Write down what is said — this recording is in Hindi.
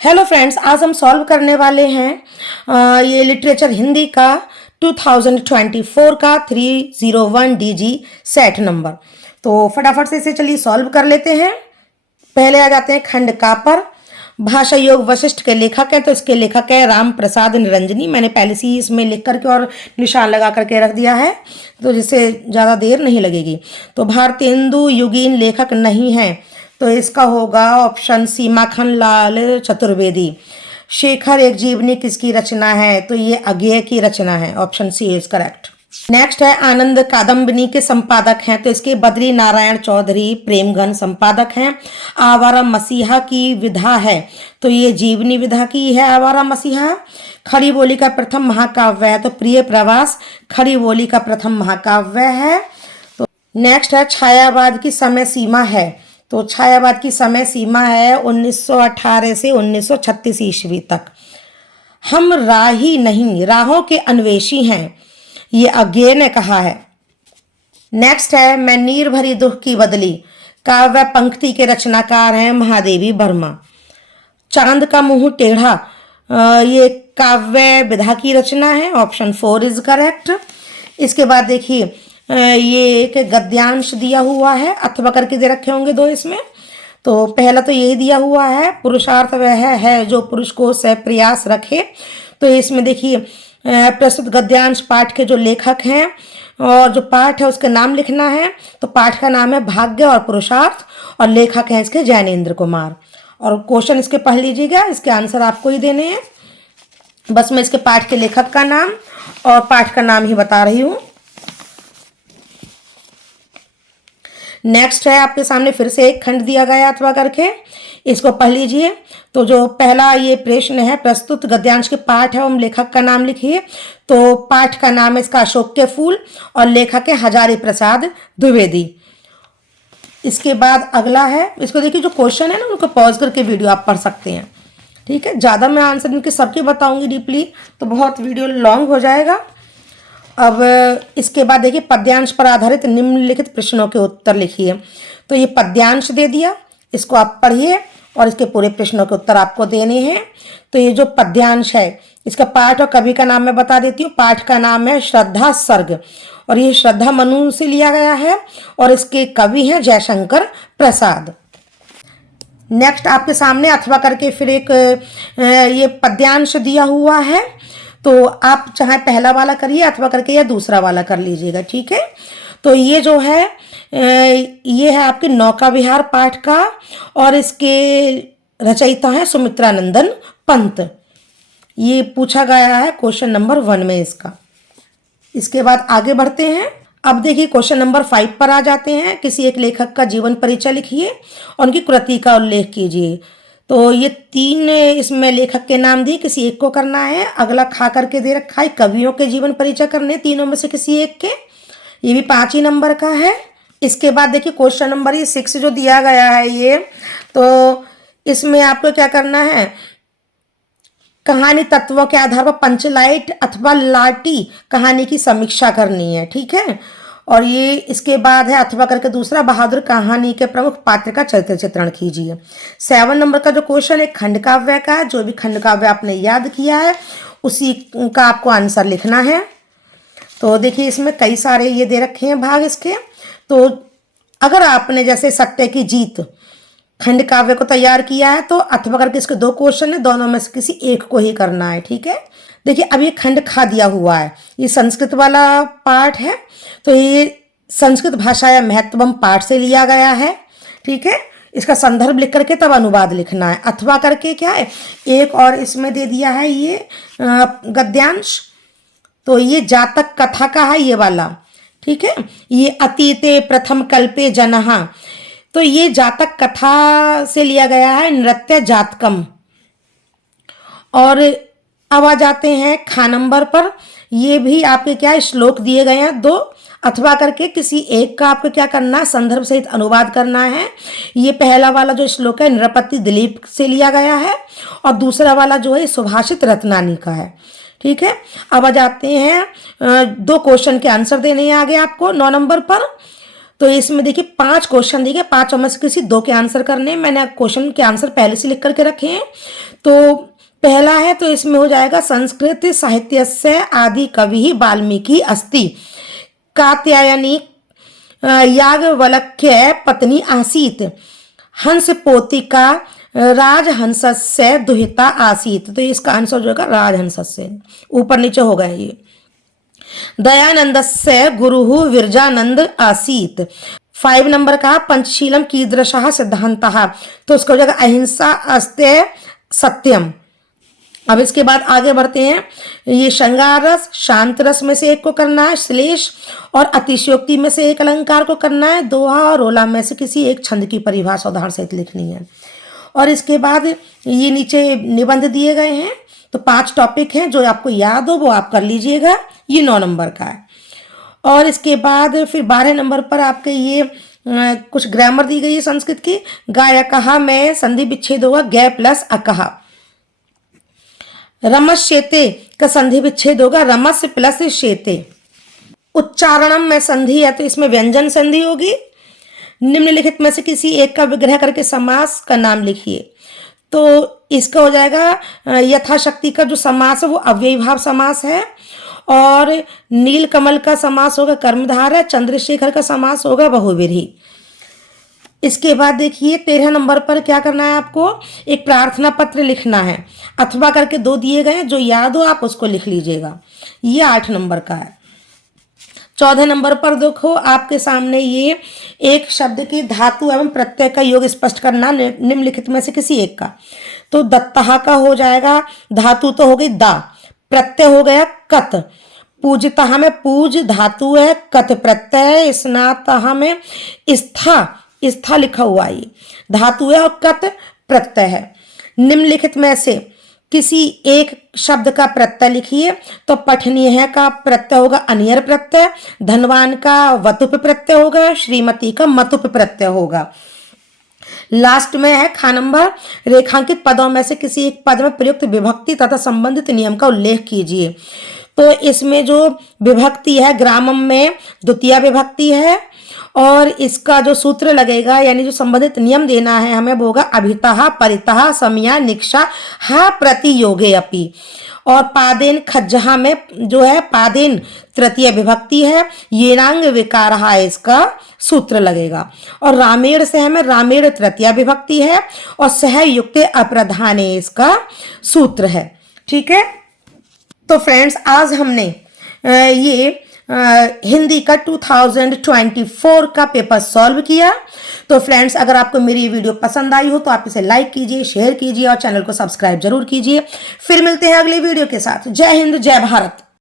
हेलो फ्रेंड्स, आज हम सॉल्व करने वाले हैं ये लिटरेचर हिंदी का 2024 का 301 डीजी सेट नंबर। तो फटाफट से इसे चलिए सॉल्व कर लेते हैं। पहले आ जाते हैं खंड का पर। भाषा योग वशिष्ठ के लेखक हैं, तो इसके लेखक है राम प्रसाद निरंजनी। मैंने पहले से ही इसमें लिख करके और निशान लगा करके रख दिया है, तो जिससे ज़्यादा देर नहीं लगेगी। तो भारतेंदु युगीन लेखक नहीं है, तो इसका होगा ऑप्शन सी माखन लाल चतुर्वेदी। शेखर एक जीवनी किसकी रचना है, तो ये अज्ञेय की रचना है। Option C is correct. Next है आनंद कादम्बिनी के संपादक हैं, तो इसके बद्री नारायण चौधरी प्रेमगन संपादक हैं। आवारा मसीहा की विधा है, तो ये जीवनी विधा की है आवारा मसीहा। खड़ी बोली का प्रथम महाकाव्य है, तो प्रिय प्रवास खड़ी बोली का प्रथम महाकाव्य है। तो नेक्स्ट है छायावाद की समय सीमा है, तो छायावाद की समय सीमा है 1918 से 1936 ईस्वी तक। हम राही नहीं राहों के अन्वेषी हैं, ये अज्ञेय ने कहा है। नेक्स्ट है मैं नीर भरी दुख की बदली, काव्य पंक्ति के रचनाकार हैं महादेवी वर्मा। चांद का मुंह टेढ़ा, ये काव्य विधा की रचना है। Option 4 is correct. इसके बाद देखिए ये एक गद्यांश दिया हुआ है, अथवा करके दे रखे होंगे दो इसमें। तो पहला तो यही दिया हुआ है, पुरुषार्थ वह है जो पुरुष को प्रयास रखे। तो इसमें देखिए प्रस्तुत गद्यांश पाठ के जो लेखक हैं और जो पाठ है उसका नाम लिखना है। तो पाठ का नाम है भाग्य और पुरुषार्थ, और लेखक हैं इसके जैनेन्द्र कुमार। और क्वेश्चन इसके पढ़ लीजिएगा, इसके आंसर आपको ही देने हैं। बस मैं इसके पाठ के लेखक का नाम और पाठ का नाम ही बता रही हूँ। नेक्स्ट है आपके सामने फिर से एक खंड दिया गया अथवा करके, इसको पढ़ लीजिए। तो जो पहला ये प्रश्न है, प्रस्तुत गद्यांश के पाठ है, लेखक का नाम लिखिए। तो पाठ का नाम है इसका अशोक के फूल, और लेखक है हजारी प्रसाद द्विवेदी। इसके बाद अगला है, इसको देखिए जो क्वेश्चन है ना उनको पॉज करके वीडियो आप पढ़ सकते हैं, ठीक है। ज़्यादा मैं आंसर इनके सबके बताऊंगी डीपली, तो बहुत वीडियो लॉन्ग हो जाएगा। अब इसके बाद देखिए पद्यांश पर आधारित निम्नलिखित प्रश्नों के उत्तर लिखिए। तो ये पद्यांश दे दिया, इसको आप पढ़िए और इसके पूरे प्रश्नों के उत्तर आपको देने हैं। तो ये जो पद्यांश है इसका पाठ और कवि का नाम मैं बता देती हूँ। पाठ का नाम है श्रद्धा सर्ग, और ये श्रद्धा मनु से लिया गया है, और इसके कवि हैं जयशंकर प्रसाद। नेक्स्ट आपके सामने अथवा करके फिर एक ये पद्यांश दिया हुआ है, तो आप चाहे पहला वाला करिए अथवा करके या दूसरा वाला कर लीजिएगा, ठीक है। तो ये जो है ये है आपके नौका विहार पाठ का, और इसके रचयिता हैं सुमित्रानंदन पंत। ये पूछा गया है क्वेश्चन नंबर 1 में इसका। इसके बाद आगे बढ़ते हैं। अब देखिए क्वेश्चन नंबर 5 पर आ जाते हैं। किसी एक लेखक का जीवन परिचय लिखिए और उनकी कृति का उल्लेख कीजिए। तो ये 3 इसमें लेखक के नाम दिए, किसी एक को करना है। अगला खा करके दे रखा है, कवियों के जीवन परिचय करने, तीनों में से किसी एक के। ये भी 5 ही नंबर का है। इसके बाद देखिए क्वेश्चन नंबर ये 6 जो दिया गया है ये, तो इसमें आपको क्या करना है, कहानी तत्वों के आधार पर पंचलाइट अथवा लाटी कहानी की समीक्षा करनी है, ठीक है। और ये इसके बाद है अथवा करके दूसरा, बहादुर कहानी के प्रमुख पात्र का चरित्र चित्रण कीजिए। 7 नंबर का जो क्वेश्चन है खंड काव्य का है, जो भी खंड काव्य आपने याद किया है उसी का आपको आंसर लिखना है। तो देखिए इसमें कई सारे ये दे रखे हैं भाग इसके। तो अगर आपने जैसे सत्य की जीत खंड काव्य को तैयार किया है, तो अथवा करके इसके 2 क्वेश्चन है, दोनों में से किसी एक को ही करना है, ठीक है। देखिए अब ये खंड खा दिया हुआ है, ये संस्कृत वाला पाठ है, तो ये संस्कृत भाषा या महत्वम पाठ से लिया गया है, ठीक है। इसका संदर्भ लिख करके तब अनुवाद लिखना है। अथवा करके क्या है, एक और इसमें दे दिया है ये गद्यांश, तो ये जातक कथा का है ये वाला, ठीक है। ये अतीते प्रथम कल्पे जनहा, तो ये जातक कथा से लिया गया है, नृत्य जातकम। और अब आ जाते हैं खा नंबर पर। ये भी आपके क्या है, श्लोक दिए गए हैं 2, अथवा करके किसी एक का आपको क्या करना है, संदर्भ सहित अनुवाद करना है। ये पहला वाला जो श्लोक है नृपति दिलीप से लिया गया है, और दूसरा वाला जो है सुभाषित रत्नानी का है, ठीक है। अब आ जाते हैं 2 क्वेश्चन के आंसर देने हैं आगे आपको 9 नंबर पर। तो इसमें देखिए 5 क्वेश्चन दिए, 5 में से किसी 2 के आंसर करने हैं। मैंने क्वेश्चन के आंसर पहले से लिख करके रखे हैं। तो पहला है तो इसमें हो जाएगा संस्कृत साहित्य से आदि कवि वाल्मीकि अस्ति कात्यायनी याज्ञवल्क्य पत्नी आसीत हंस पोतिका राजहंसस्य दुहिता आसीत। तो इसका आंसर जो होगा राजहंसस्य, ऊपर नीचे होगा ये। दयानंदस्य गुरुः विरजानंद आसीत। 5 नंबर का पंचशीलम कीदृशः सिद्धांतः, तो उसका हो जाएगा अहिंसा अस्तेय सत्यम। अब इसके बाद आगे बढ़ते हैं। ये श्रृंगार रस शांत रस में से एक को करना है, श्लेष और अतिशयोक्ति में से एक अलंकार को करना है, दोहा और रोला में से किसी एक छंद की परिभाषा उदाहरण सहित लिखनी है। और इसके बाद ये नीचे निबंध दिए गए हैं, तो 5 टॉपिक हैं, जो आपको याद हो वो आप कर लीजिएगा। ये 9 नंबर का है। और इसके बाद फिर 12 नंबर पर आपके ये कुछ ग्रामर दी गई है संस्कृत की। गायकहा में संधि विच्छेद होगा गे प्लस अकहा। रमश्येते का संधि विच्छेद होगा रमस्य प्लस शेते। उच्चारणम में संधि है तो इसमें व्यंजन संधि होगी। निम्नलिखित में से किसी एक का विग्रह करके समास का नाम लिखिए, तो इसका हो जाएगा यथाशक्ति का जो समास है वो अव्ययी भाव समास है, और नीलकमल का समास होगा कर्मधार है, चंद्रशेखर का समास होगा बहुव्रीहि। इसके बाद देखिए 13 नंबर पर क्या करना है आपको, एक प्रार्थना पत्र लिखना है, अथवा करके 2 दिए गए हैं, जो याद हो आप उसको लिख लीजिएगा। ये 8 नंबर का है। 14 नंबर पर देखो आपके सामने ये एक शब्द के धातु एवं प्रत्यय का योग स्पष्ट करना निम्नलिखित में से किसी एक का। तो दत्तहा का हो जाएगा, धातु तो हो गई दा, प्रत्यय हो गया कत, पूजतः में पूज धातु है, कत प्रत्यय, स्नातः में स्था लिखा हुआ है, धातु है और कत प्रत्यय है। निम्नलिखित में से किसी एक शब्द का प्रत्यय लिखिए, तो पठनीय का प्रत्यय होगा अनियर प्रत्यय, धनवान का वतुप प्रत्यय होगा, श्रीमती का मतुप प्रत्यय होगा। लास्ट में है खा नंबर, रेखांकित पदों में से किसी एक पद में प्रयुक्त विभक्ति तथा संबंधित नियम का उल्लेख कीजिए। तो इसमें जो विभक्ति है ग्रामम में द्वितीय विभक्ति है, और इसका जो सूत्र लगेगा यानी जो संबंधित नियम देना है हमें वो होगा अभितः परितः समया निक्षा हा प्रतियोगे अपि। और पादेन खज्जहा में जो है पादेन तृतीय विभक्ति है, येनांग विकारहा इसका सूत्र लगेगा। और रामेण से हमें रामेण तृतीय विभक्ति है, और सह युक्त अप्रधाने इसका सूत्र है। ठीक है, तो फ्रेंड्स आज हमने ये हिंदी का 2024 का पेपर सॉल्व किया। तो फ्रेंड्स अगर आपको मेरी ये वीडियो पसंद आई हो तो आप इसे लाइक कीजिए, शेयर कीजिए और चैनल को सब्सक्राइब जरूर कीजिए। फिर मिलते हैं अगले वीडियो के साथ। जय हिंद, जय भारत।